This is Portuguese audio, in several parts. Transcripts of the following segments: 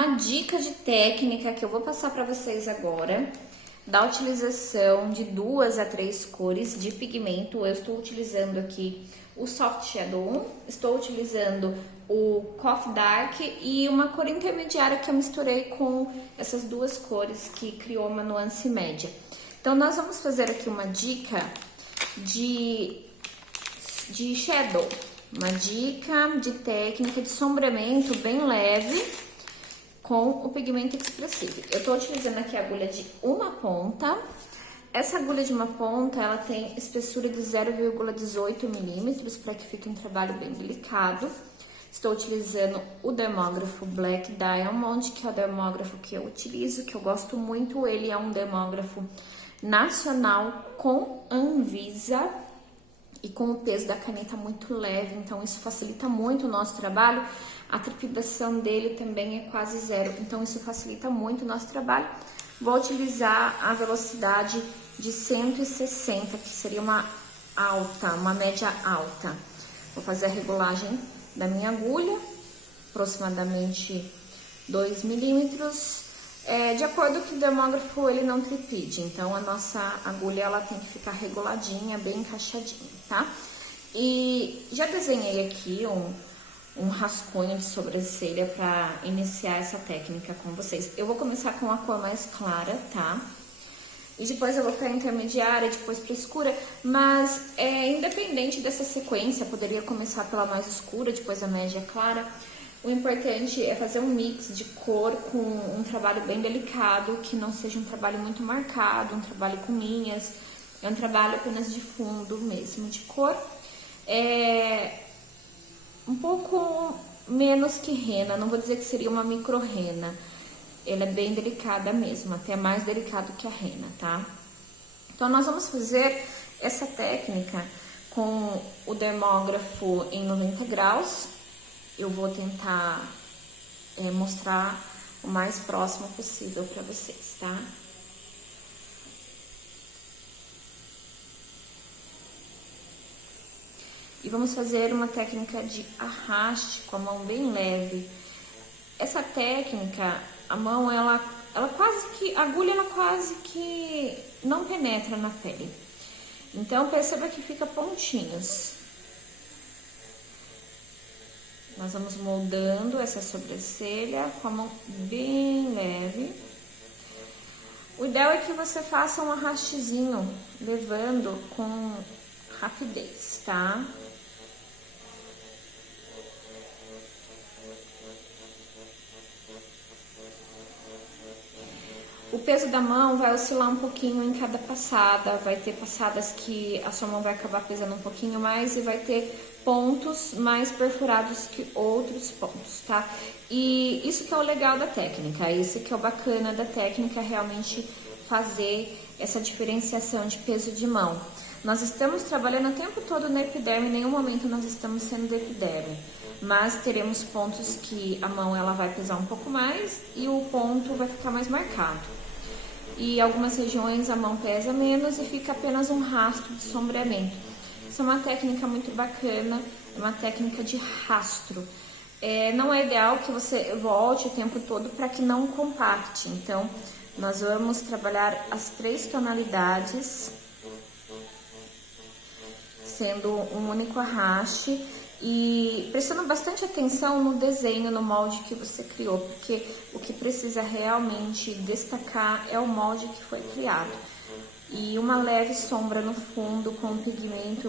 uma dica de técnica que eu vou passar para vocês agora, da utilização de 2 a 3 cores de pigmento. Eu estou utilizando aqui o Soft Shadow 1, estou utilizando o Coffee Dark e uma cor intermediária que eu misturei com essas duas cores que criou uma nuance média. Então, nós vamos fazer aqui uma dica de shadow, uma dica de técnica de sombreamento bem leve com o pigmento Expressive. Eu tô utilizando aqui a agulha de uma ponta. Essa agulha de uma ponta, ela tem espessura de 0,18 milímetros para que fique um trabalho bem delicado. Estou utilizando o dermógrafo Black Diamond, que é o dermógrafo que eu utilizo, que eu gosto muito. Ele é um dermógrafo nacional com Anvisa e com o peso da caneta muito leve, então isso facilita muito o nosso trabalho. A trepidação dele também é quase zero, então isso facilita muito o nosso trabalho. Vou utilizar a velocidade de 160, que seria uma média alta. Vou fazer a regulagem da minha agulha, aproximadamente 2 milímetros. De acordo com o dermógrafo, ele não trepide, então a nossa agulha ela tem que ficar reguladinha, bem encaixadinha, tá? E já desenhei aqui um rascunho de sobrancelha para iniciar essa técnica com vocês. Eu vou começar com a cor mais clara, tá? E depois eu vou para a intermediária, depois para escura, mas independente dessa sequência, poderia começar pela mais escura, depois a média clara. O importante é fazer um mix de cor com um trabalho bem delicado, que não seja um trabalho muito marcado, um trabalho com linhas, é um trabalho apenas de fundo mesmo, de cor. Um pouco menos que rena, não vou dizer que seria uma micro rena, ela é bem delicada mesmo, até mais delicado que a rena, tá? Então, nós vamos fazer essa técnica com o dermógrafo em 90 graus. Eu vou tentar mostrar o mais próximo possível para vocês, tá? E vamos fazer uma técnica de arraste com a mão bem leve. Essa técnica, a mão, a agulha, ela quase que não penetra na pele. Então, perceba que fica pontinhos. Nós vamos moldando essa sobrancelha com a mão bem leve. O ideal é que você faça um arrastezinho, levando com rapidez, tá? O peso da mão vai oscilar um pouquinho em cada passada, vai ter passadas que a sua mão vai acabar pesando um pouquinho mais e vai ter pontos mais perfurados que outros pontos, tá? E isso que é o legal da técnica, isso que é o bacana da técnica, realmente fazer essa diferenciação de peso de mão. Nós estamos trabalhando o tempo todo na epiderme, em nenhum momento nós estamos sendo da epiderme, mas teremos pontos que a mão ela vai pesar um pouco mais e o ponto vai ficar mais marcado. E algumas regiões a mão pesa menos e fica apenas um rastro de sombreamento. Isso é uma técnica muito bacana, é uma técnica de rastro. Não é ideal que você volte o tempo todo para que não compacte. Então, nós vamos trabalhar as 3 tonalidades, sendo um único arraste e prestando bastante atenção no desenho, no molde que você criou, porque o que precisa realmente destacar é o molde que foi criado. E uma leve sombra no fundo com o pigmento,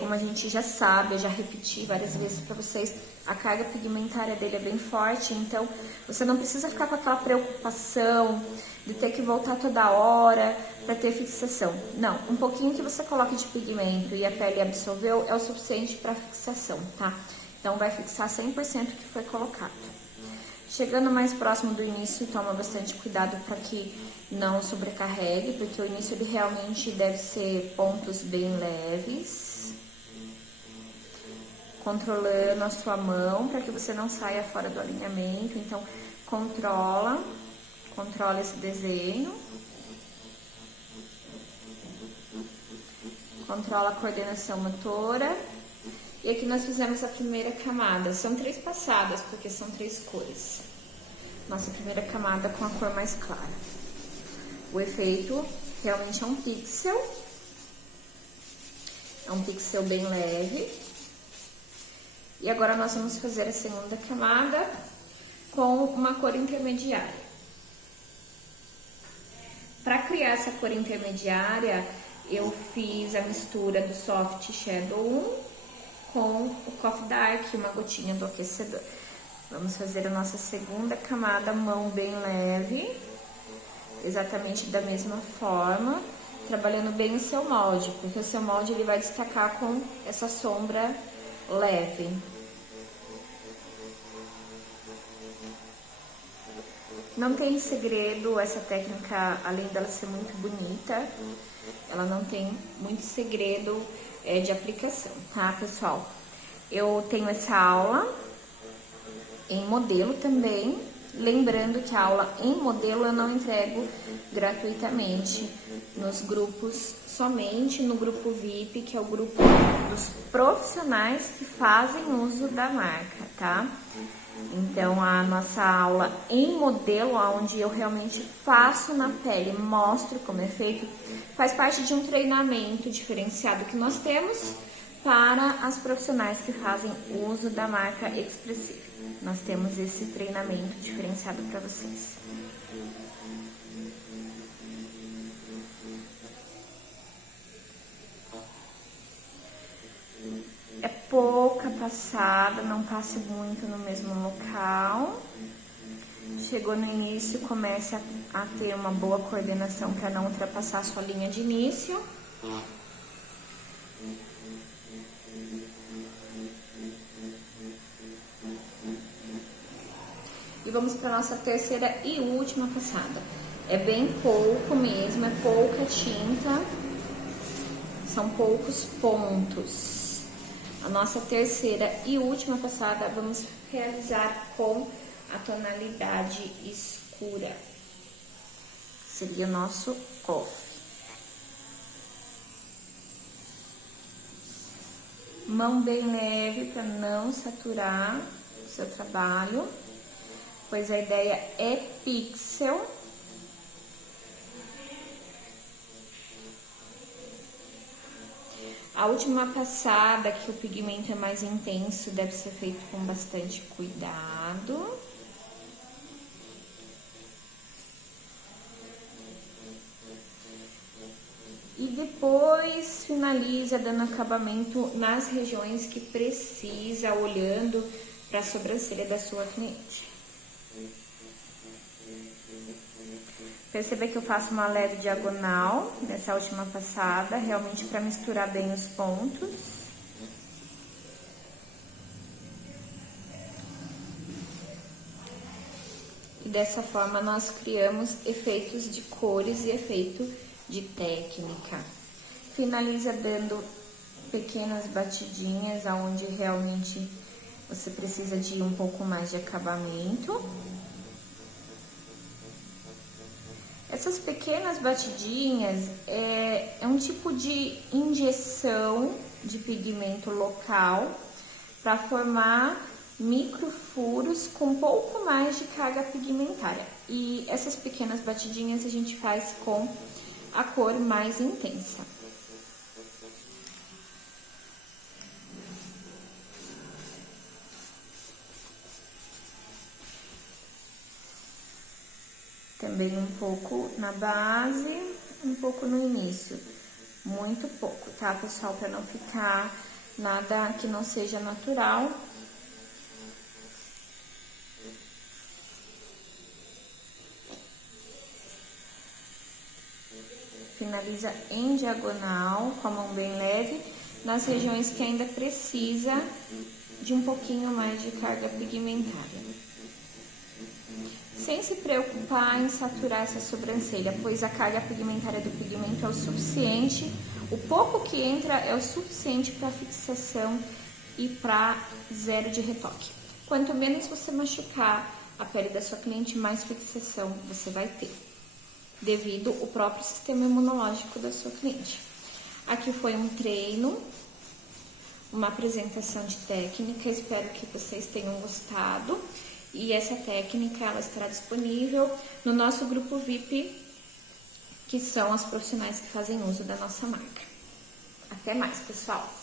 como a gente já sabe, eu já repeti várias vezes para vocês, a carga pigmentária dele é bem forte, então você não precisa ficar com aquela preocupação de ter que voltar toda hora para ter fixação. Não, um pouquinho que você coloque de pigmento e a pele absorveu é o suficiente para fixação, tá? Então vai fixar 100% que foi colocado. Chegando mais próximo do início, toma bastante cuidado para que não sobrecarregue, porque o início ele realmente deve ser pontos bem leves. Controlando a sua mão para que você não saia fora do alinhamento, então controla esse desenho. Controla a coordenação motora E aqui nós fizemos a primeira camada. São 3 passadas, porque são 3 cores. Nossa primeira camada com a cor mais clara. O efeito realmente é um pixel. É um pixel bem leve. E agora nós vamos fazer a segunda camada com uma cor intermediária. Para criar essa cor intermediária, eu fiz a mistura do Soft Shadow 1 com o Coffee Dark, uma gotinha do aquecedor. Vamos fazer a nossa segunda camada, mão bem leve, exatamente da mesma forma, trabalhando bem o seu molde, porque o seu molde ele vai destacar com essa sombra leve. Não tem segredo, essa técnica, além dela ser muito bonita, ela não tem muito segredo de aplicação, tá, pessoal? Eu tenho essa aula em modelo também, lembrando que a aula em modelo eu não entrego gratuitamente nos grupos, somente no grupo VIP, que é o grupo dos profissionais que fazem uso da marca, tá? Então, a nossa aula em modelo, onde eu realmente faço na pele, mostro como é feito, faz parte de um treinamento diferenciado que nós temos para as profissionais que fazem uso da marca Expressive. Nós temos esse treinamento diferenciado para vocês. É pouca passada, não passe muito no mesmo local. Chegou no início, comece a ter uma boa coordenação para não ultrapassar a sua linha de início. E vamos para nossa terceira e última passada. É bem pouco mesmo, é pouca tinta, são poucos pontos. A nossa terceira e última passada vamos realizar com a tonalidade escura. Seria o nosso coffee. Mão bem leve para não saturar o seu trabalho, pois a ideia é pixel. A última passada, que o pigmento é mais intenso, deve ser feito com bastante cuidado. E depois finaliza dando acabamento nas regiões que precisa, olhando para a sobrancelha da sua cliente. Perceba que eu faço uma leve diagonal nessa última passada, realmente para misturar bem os pontos. E dessa forma nós criamos efeitos de cores e efeito de técnica. Finaliza dando pequenas batidinhas aonde realmente você precisa de um pouco mais de acabamento. Essas pequenas batidinhas é um tipo de injeção de pigmento local para formar microfuros com um pouco mais de carga pigmentária. E essas pequenas batidinhas a gente faz com a cor mais intensa. Também um pouco na base, um pouco no início. Muito pouco, tá, pessoal? Para não ficar nada que não seja natural. Finaliza em diagonal, com a mão bem leve, nas regiões que ainda precisa de um pouquinho mais de carga pigmentária. Sem se preocupar em saturar essa sobrancelha, pois a carga pigmentária do pigmento é o suficiente, o pouco que entra é o suficiente para fixação e para zero de retoque. Quanto menos você machucar a pele da sua cliente, mais fixação você vai ter, devido ao próprio sistema imunológico da sua cliente. Aqui foi um treino uma apresentação de técnica, espero que vocês tenham gostado. E essa técnica, ela estará disponível no nosso grupo VIP, que são as profissionais que fazem uso da nossa marca. Até mais, pessoal!